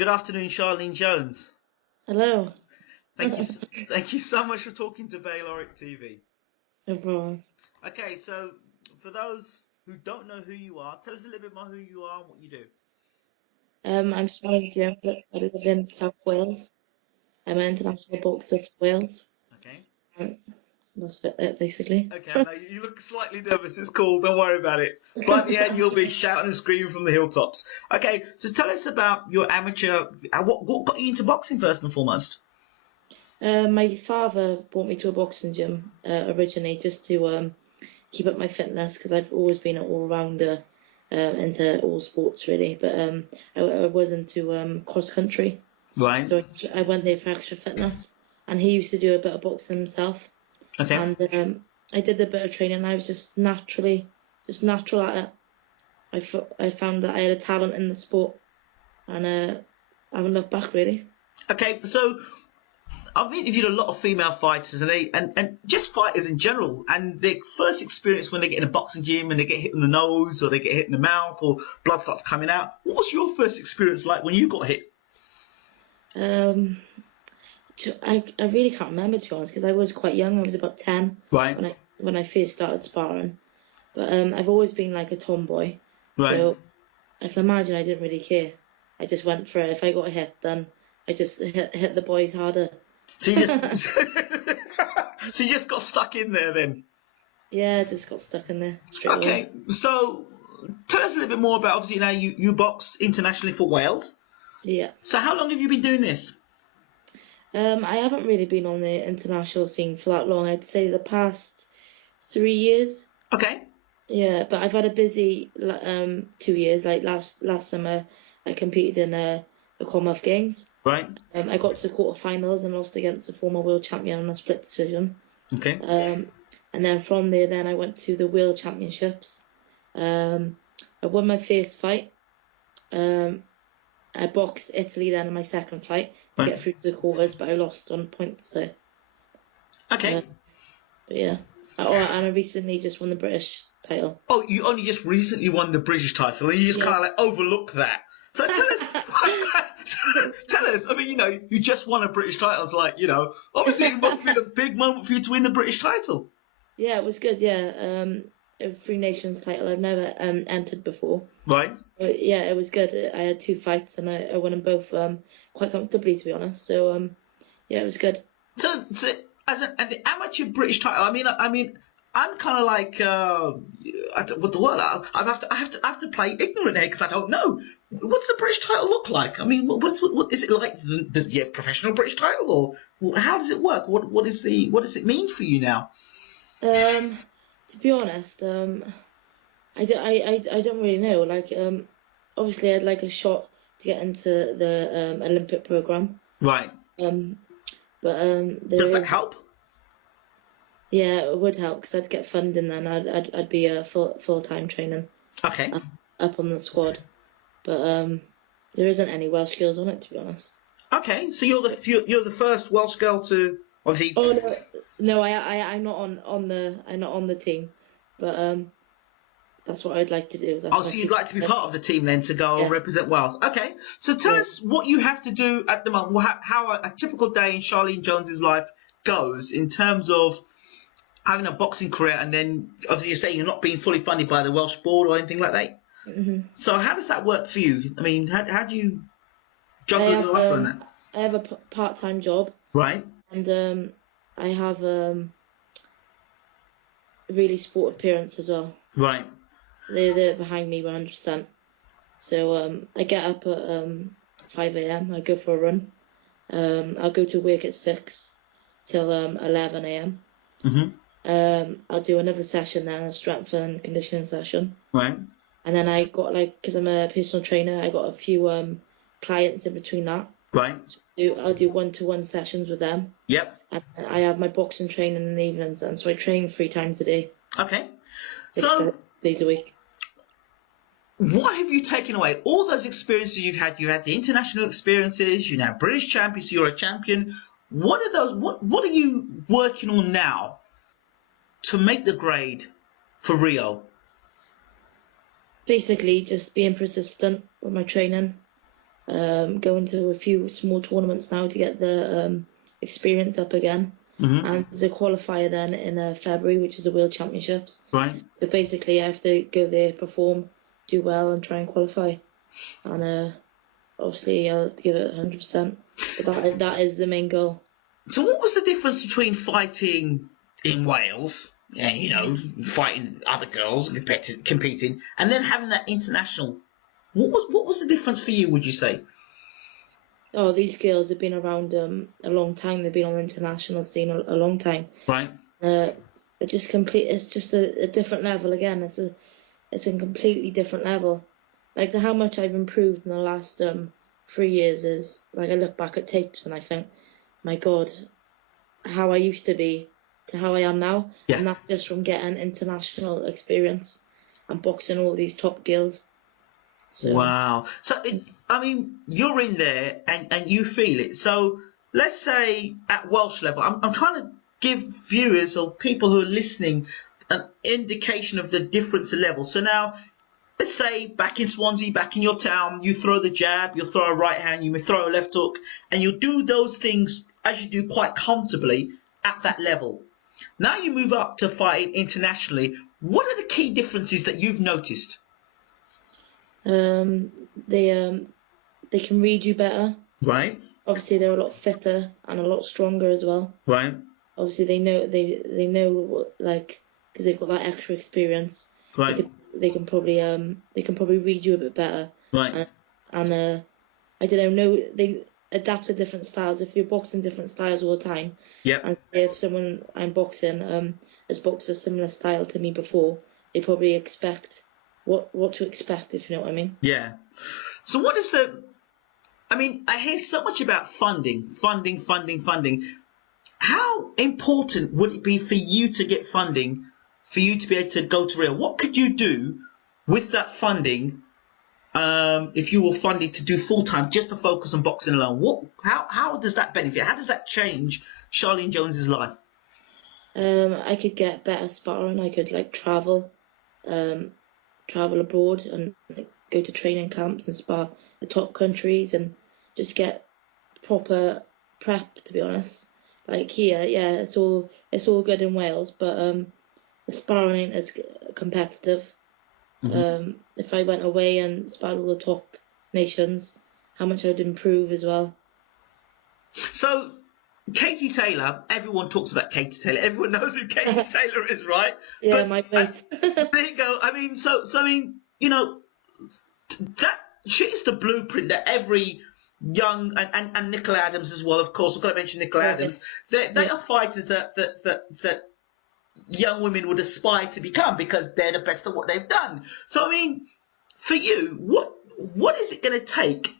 Good afternoon, Charlene Jones. Hello. Thank you, thank you so much for talking to Bayloric TV. No problem. Okay, so for those who don't know who you are, tell us a little bit more who you are and what you do. I'm Charlene Jones. I live in South Wales. I'm an international boxer for Wales. Okay. Um, That's it, basically. Okay, I know you look slightly nervous. It's cool. Don't worry about it. By the end, you'll be shouting and screaming from the hilltops. Okay, so tell us about your amateur. What got you into boxing first and foremost? My father brought me to a boxing gym originally just to keep up my fitness because I've always been an all-rounder into all sports really. But I was into cross country, Right. so I went there for extra fitness. And he used to do a bit of boxing himself. Okay. And I did a bit of training. I was just just natural at it. I found that I had a talent in the sport, and I haven't looked back really. Okay, so I've interviewed a lot of female fighters and just fighters in general, and their first experience when they get in a boxing gym and they get hit in the nose or they get hit in the mouth or blood starts coming out. What was your first experience like when you got hit? Um, I really can't remember, to be honest, because I was quite young. I was about 10 Right, when I first started sparring. But I've always been like a tomboy, right. so I can imagine I didn't really care. I just went for it. If I got hit, then I just hit the boys harder. So you just so you just got stuck in there then. Yeah, I just got stuck in there straight away. Okay, so tell us a little bit more about obviously now you box internationally for Wales. Yeah. So how long have you been doing this? I haven't really been on the international scene for that long. I'd say the past 3 years. Okay, Yeah, but I've had a busy 2 years. Like last summer, I competed in the Commonwealth Games. right. I got to the quarterfinals and lost against a former world champion on a split decision. Okay, And then from there, then I went to the World Championships. I won my first fight. Um, I boxed Italy then in my second fight to right. get through to the quarters, but I lost on points there. Uh, Okay. but yeah. Oh, and I recently just won the British title. Oh, you only just recently won the British title, and you just Yeah. kind of like overlook that. So tell us, tell us. I mean, you just won a British title. It's like, obviously it must have been a big moment for you to win the British title, Yeah, it was good. Yeah, a Three Nations title. I've never entered before. right? But yeah, it was good. I had two fights and I won them both quite comfortably, to be honest. So yeah, it was good. So as the amateur British title, I mean, I'm kind of like, what the word? I have to play ignorant here because I don't know. What's the British title look like? I mean, what is it like the professional British title, or how does it work? What does it mean for you now? Um, to be honest, I don't really know. Like obviously I'd like a shot to get into the Olympic program. Right. Um, but there Does that is, help? yeah, it would help because I'd get funding then. I'd be a full-time training Okay. up, up on the squad. But there isn't any Welsh girls on it, to be honest. Okay. So you're the first Welsh girl to obviously. Oh no, no, I'm not I'm not on the team, but that's what I'd like to do. That's Oh, my so you'd future. like to be part of the team then to go and Yeah, represent Wales? Okay. So tell yeah. us what you have to do at the moment. How a typical day in Charlene Jones's life goes in terms of having a boxing career, and then obviously you say you're not being fully funded by the Welsh board or anything like that. hmm So how does that work for you? I mean, how do you I juggle your have life around that? I have a part-time job, Right. and I have really sportive parents as well. Right. They're behind me 100%. So I get up at 5 a.m. I go for a run. I'll go to work at 6 till 11 a.m. Mhm. I'll do another session then, a strength and conditioning session. Right. And then I got because I'm a personal trainer, I got a few clients in between that. Right. I'll do one-to-one sessions with them. Yep. And I have my boxing training in the evenings, and so I train 3 times a day, Okay. six So days a week. what have you taken away? All those experiences you had the international experiences, you're now British champion, so you're a champion. What are those? What are you working on now to make the grade for Rio? Basically, just being persistent with my training, going to a few small tournaments now to get the experience up again. And there's a qualifier then in February, which is the World Championships. Right. So basically, I have to go there, perform, do well, and try and qualify. And obviously, I'll give it 100%. But that is the main goal. So what was the difference between fighting in Wales, fighting other girls and competing, and then having that international? What was the difference for you, would you say? Oh, these girls have been around a long time. They've been on the international scene a long time. Right. It's just a different level again. It's a completely different level. Like how much I've improved in the last 3 years is like I look back at tapes and I think, my God, how I used to be to how I am now. Yeah. And that's just from getting international experience and boxing all these top girls. So. Wow. So, you're in there and you feel it. So, let's say at Welsh level, I'm trying to give viewers or people who are listening an indication of the difference in level. So now, let's say back in Swansea, back in your town, you throw the jab, you'll throw a right hand, you may throw a left hook, and you'll do those things as you do quite comfortably at that level. Now you move up to fighting internationally. What are the key differences that you've noticed? They can read you better. Right. Obviously, they're a lot fitter and a lot stronger as well. Right. Obviously, they know what, like, because they've got that extra experience. Right. They can probably read you a bit better. Right. And I don't know. They adapt to different styles. If you're boxing different styles all the time. Yep. And say if someone I'm boxing has boxed a similar style to me before, they probably expect what to expect, if you know what I mean. Yeah. So what is I hear so much about funding. How important would it be for you to get funding, for you to be able to go to Rio? What could you do with that funding if you were funded to do full-time just to focus on boxing alone? How does that benefit? How does that change Charlene Jones's life? I could get better sparring. I could travel abroad and go to training camps and spar the top countries and just get proper prep, to be honest. Like here, yeah, it's all good in Wales, but the sparring ain't as competitive. If I went away and sparred all the top nations, how much I'd improve as well. So Katie Taylor, everyone talks about Katie Taylor. Everyone knows who Katie Taylor is, right? Yeah, but, my mate. There you go. That she's the blueprint that every young and Nicola Adams as well. Of course, I've got to mention Nicola Adams. They are fighters that young women would aspire to become because they're the best at what they've done. So for you, what is it going to take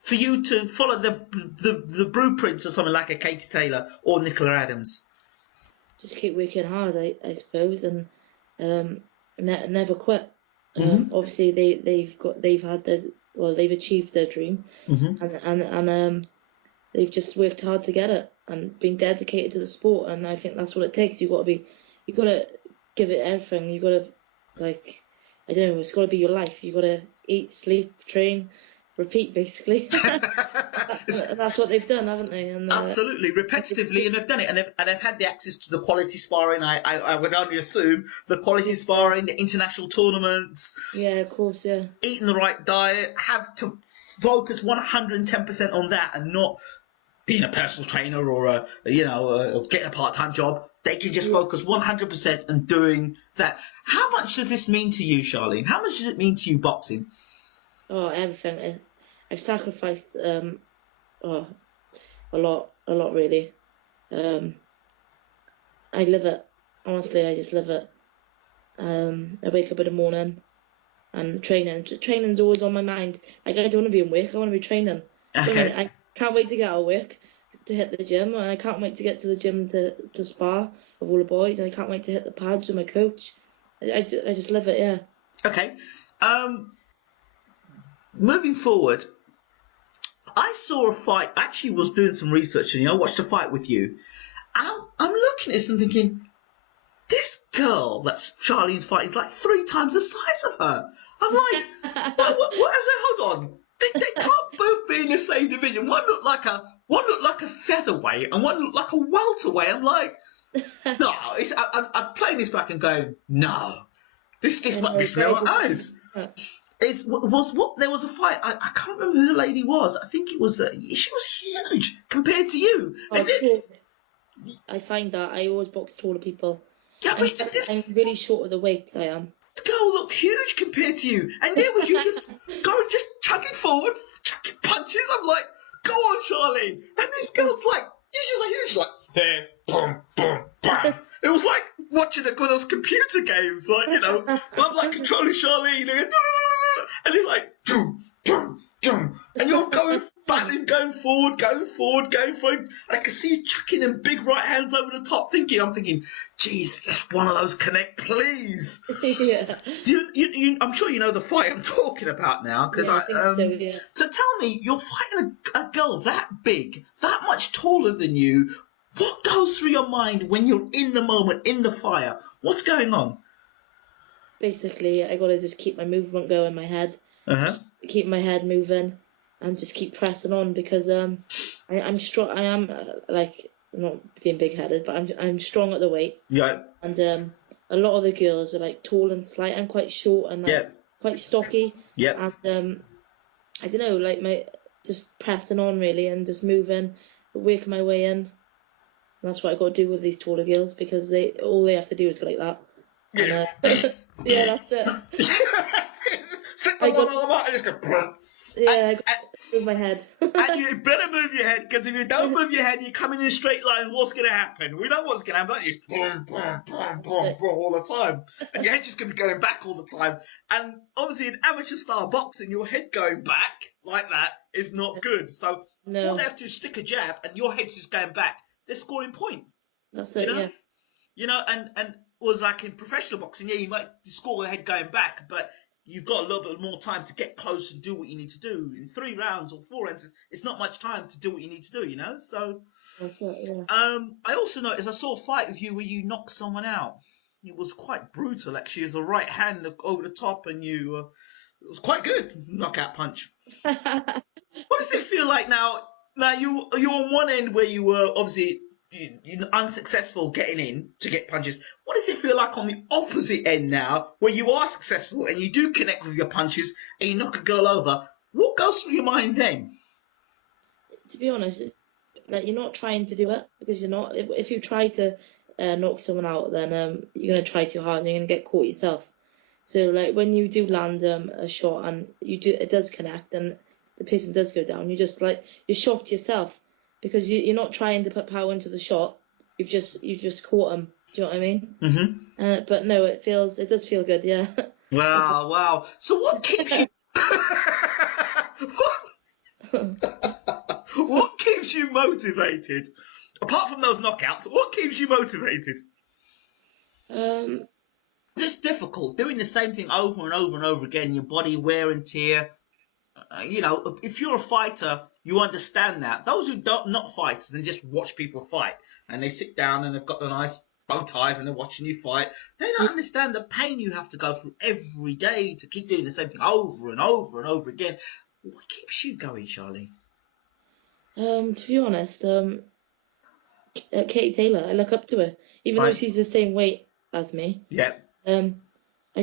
for you to follow the blueprints of someone like a Katie Taylor or Nicola Adams? Just keep working hard, I suppose, and never quit. Obviously, they've achieved their dream, and they've just worked hard to get it and been dedicated to the sport. And I think that's what it takes. You got to give it everything. You got to I don't know. It's got to be your life. You got to eat, sleep, train, repeat, basically. That's what they've done, haven't they? And, absolutely, repetitively, and they've done it, and they've had the access to the quality sparring. I would only assume the quality sparring, the international tournaments. Yeah, of course, yeah. Eating the right diet, have to focus 110% on that, and not being a personal trainer or getting a part-time job. They can just focus 100% on doing that. How much does this mean to you, Charlene? How much does it mean to you, boxing? Oh, everything. I've sacrificed a lot really. I live it. Honestly, I just live it. I wake up in the morning and training's always on my mind. I don't want to be in work. I want to be training. Okay. I can't wait to get out of work to hit the gym, and I can't wait to get to the gym to spar with all the boys, and I can't wait to hit the pads with my coach. I just live it, yeah. Okay. Moving forward, I saw a fight. I actually was doing some research, and I watched a fight with you, and I'm looking at this and thinking, this girl that's Charlene's fighting is like 3 times the size of her. I'm like, what, hold on. They can't both be in the same division. One looked like a featherweight, and one looked like a welterweight. I'm like, no. I'm playing this back and going, no. This might be smell eyes. There was a fight. I can't remember who the lady was. I think it was. She was huge compared to you. I find that I always box taller people. Yeah, I'm really short of the weight. I am. This girl looked huge compared to you, and there was you just chugging forward, chucking punches. I'm like, go on, Charlene. And this girl's like, she's like, there, boom, boom, bam. It was like watching one of those computer games, like, you know. I'm like controlling Charlene, and it's like, boom, boom, boom, and you're battling, going forward. I can see you chucking them big right hands over the top. I'm thinking, geez, just one of those connect, please. Yeah. I'm sure you know the fight I'm talking about now, because I think so. Yeah. So tell me, you're fighting a girl that big, that much taller than you. What goes through your mind when you're in the moment, in the fire? What's going on? Basically, I gotta just keep my movement going in my head. Keep my head moving, and just keep pressing on, because I'm strong. I am like, not being big-headed, but I'm strong at the weight. Yeah. And a lot of the girls are like tall and slight. I'm quite short and quite stocky. Yeah. And I don't know, like just pressing on really, and just moving, working my way in. And that's what I got to do with these taller girls, because all they have to do is go like that. Yeah. And, yeah, that's it. Slip the long arm out and just go. Yeah, I got to move my head. And you better move your head, because if you don't move your head, you're coming in a straight line. What's going to happen? We know what's going to happen. Don't you? Boom, boom, boom, boom, boom, all the time, and your head's just going to be going back all the time. And obviously, in amateur style boxing, your head going back like that is not good. So all they have to do is stick a jab, and your head's just going back. They're scoring point. That's it. Yeah. You know, and it was like in professional boxing. Yeah, you might score the head going back, but you've got a little bit more time to get close and do what you need to do. In 3 rounds or 4 rounds, it's not much time to do what you need to do, you know? So, that's it, yeah. I also noticed, I saw a fight with you where you knocked someone out. It was quite brutal, actually. As a right hand over the top, and it was quite good, knockout punch. What does it feel like now? Now, you're on one end where you were obviously you're unsuccessful getting in to get punches. What does it feel like on the opposite end now, where you are successful and you do connect with your punches and you knock a girl over? What goes through your mind then? To be honest, like, you're not trying to do it, because you're not. If you try to knock someone out, then you're going to try too hard and you're going to get caught yourself. So, like, when you do land a shot and it does connect and the person does go down, you're shocked yourself, because you're not trying to put power into the shot. You've just caught them. Do you know what I mean? Mm-hmm. But no, it does feel good. Yeah. Wow. So what keeps you? What keeps you motivated? Apart from those knockouts, what keeps you motivated? It's just difficult doing the same thing over and over and over again. Your body wear and tear. You know, if you're a fighter, you understand that. Those who not fighters and just watch people fight, and they sit down and they've got the nice bow ties and they're watching you fight, they don't understand the pain you have to go through every day to keep doing the same thing over and over and over again. What keeps you going, Charlie? To be honest, Katie Taylor, I look up to her, even though she's the same weight as me. Yeah. I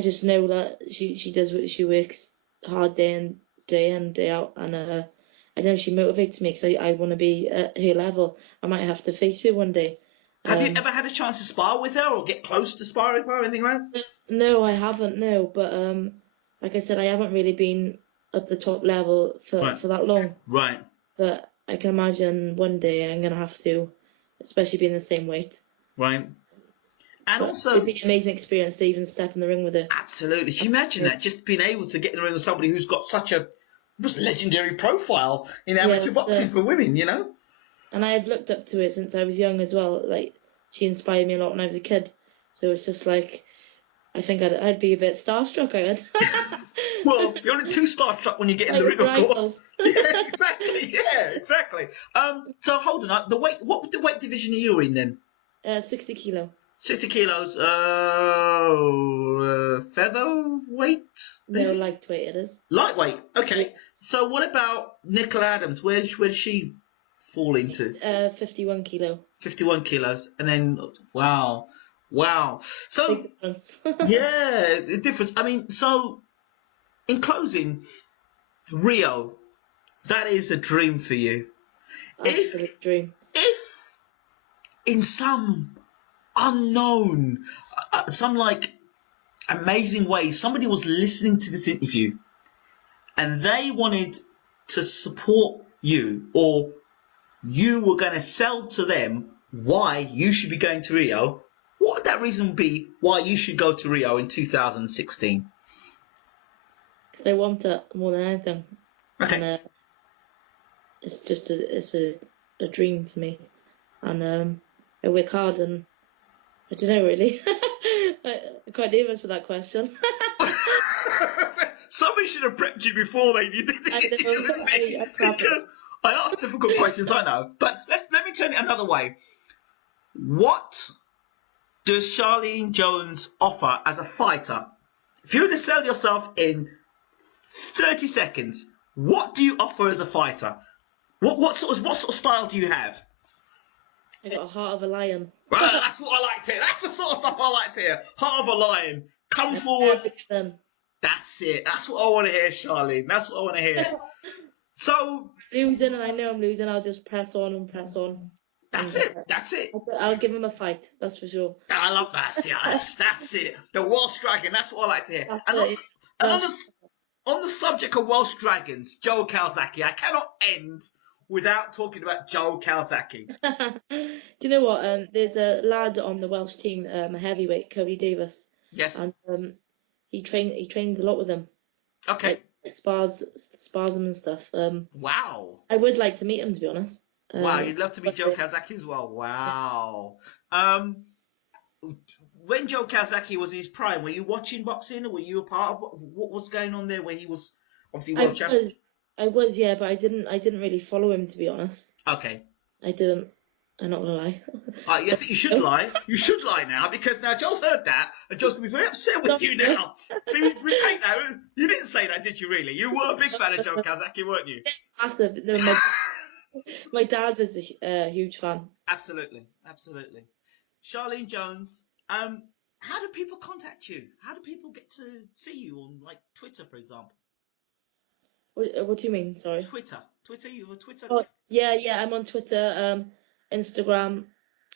just know that she does what she works hard day in day out, and I know she motivates me, because I want to be at her level. I might have to face her one day. Have you ever had a chance to spar with her or get close to sparring with her or anything like that? No, I haven't. No, but like I said, I haven't really been up the top level for that long. Right. But I can imagine one day I'm gonna have to, especially being the same weight. Right. And but also, it'd be an amazing experience to even step in the ring with her. Absolutely. Can you imagine that? Just being able to get in the ring with somebody who's got such a legendary profile in amateur boxing for women, you know? And I have looked up to her since I was young as well. Like, she inspired me a lot when I was a kid. So it's just like, I think I'd be a bit starstruck, I would. Well, you're only too starstruck when you get in the ring, of course. Yeah, exactly. So hold on. What weight division are you in then? 60 kilo. 60 kilos. Featherweight, No, maybe? lightweight it is. Lightweight. Okay. Yeah. So what about Nicola Adams? Where does she fall into? She's 51 kilo. 51 kilos. And then, wow. Wow. Big So, difference. yeah, the difference. I mean, so in closing, Rio, that is a dream for you. Absolute dream. If in some unknown, some like amazing way, somebody was listening to this interview and they wanted to support you, or you were going to sell to them why you should be going to Rio, what would that reason be why you should go to Rio in 2016? Because I want it more than anything. Okay. And it's just a dream for me. And I work hard, and I don't know really. I'm quite nervous for that question. Somebody should have prepped you before they did it. Because I ask difficult questions, I know. But let me turn it another way. What does Charlene Jones offer as a fighter? If you were to sell yourself in 30 seconds, what do you offer as a fighter? What sort of style do you have? I got a heart of a lion. Right, that's what I like to hear. That's the sort of stuff I like to hear. Heart of a lion. Come forward. That's it. That's what I want to hear, Charlene. That's what I want to hear. So losing, and I know I'm losing, I'll just press on and press on. That's it. That's it. I'll give him a fight. That's for sure. I love that. See, that's it. The Welsh Dragon. That's what I like to hear. And on the subject of Welsh Dragons, Joe Calzaghe, I cannot end without talking about Joe Calzaghe. Do you know what? There's a lad on the Welsh team, a heavyweight, Cody Davis. Yes. And he trains a lot with him. Okay. Like, spars him and stuff. Wow. I would like to meet him, to be honest. Wow, you'd love to meet Joe Calzaghe as well. Wow. When Joe Calzaghe was in his prime, were you watching boxing, or were you a part of what was going on there? Where he was obviously world champion. I was, yeah, but I didn't really follow him, to be honest. Okay. I didn't. I'm not gonna lie. Yeah, but you should lie. You should lie now, because now Joe's heard that, and Joe's gonna be very upset with you now. So you retake that. You didn't say that, did you? Really? You were a big fan of Joe Calzaghe, weren't you? Massive. My dad was a huge fan. Absolutely. Charlene Jones, how do people contact you? How do people get to see you on, like, Twitter, for example? What do you mean? Sorry. Twitter, you have a Twitter? Oh, yeah, I'm on Twitter, Instagram,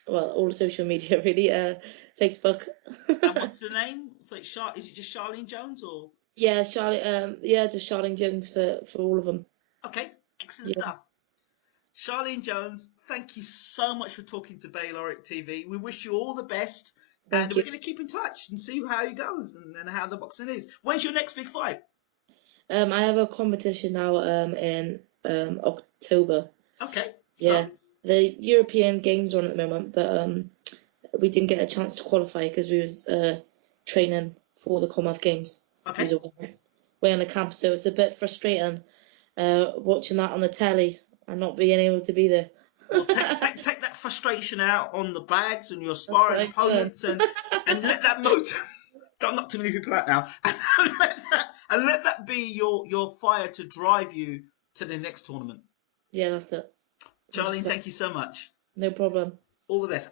well, all social media really, Facebook. And what's the name? Is it just Charlene Jones, or? Yeah, just Charlene Jones for all of them. Okay, excellent stuff. Charlene Jones, thank you so much for talking to Bayloric TV. We wish you all the best, and we're going to keep in touch and see how it goes and how the boxing is. When's your next big fight? I have a competition now in October. Okay. Yeah, the European Games are on at the moment, but we didn't get a chance to qualify because we was training for the Commonwealth Games. Okay. We was away on the camp, so it's a bit frustrating watching that on the telly and not being able to be there. Well, take that frustration out on the bags and your sparring opponents, and let that motive. Don't knock too many people out now. And let that be your fire to drive you to the next tournament. Yeah, that's it. Charlene, thank you so much. No problem. All the best.